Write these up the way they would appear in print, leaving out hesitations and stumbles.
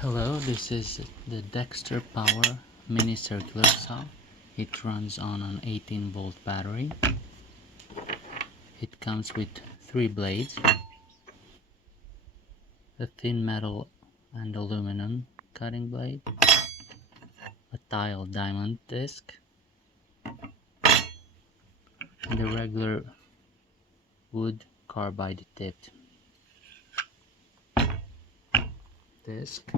Hello, this is the Dexter Power mini circular saw. It runs on an 18-volt battery. It comes with 3 blades, a thin metal and aluminum cutting blade, a tile diamond disc, and a regular wood carbide tipped disc.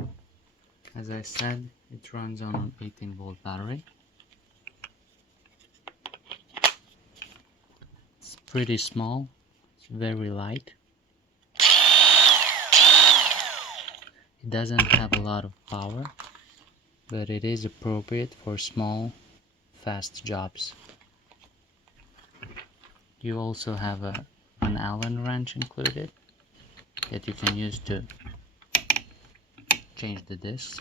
As I said, it runs on an 18-volt battery. It's pretty small, it's very light. It doesn't have a lot of power, but it is appropriate for small, fast jobs. You also have an Allen wrench included that you can use to change the discs.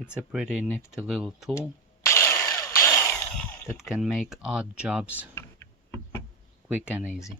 It's a pretty nifty little tool that can make odd jobs quick and easy.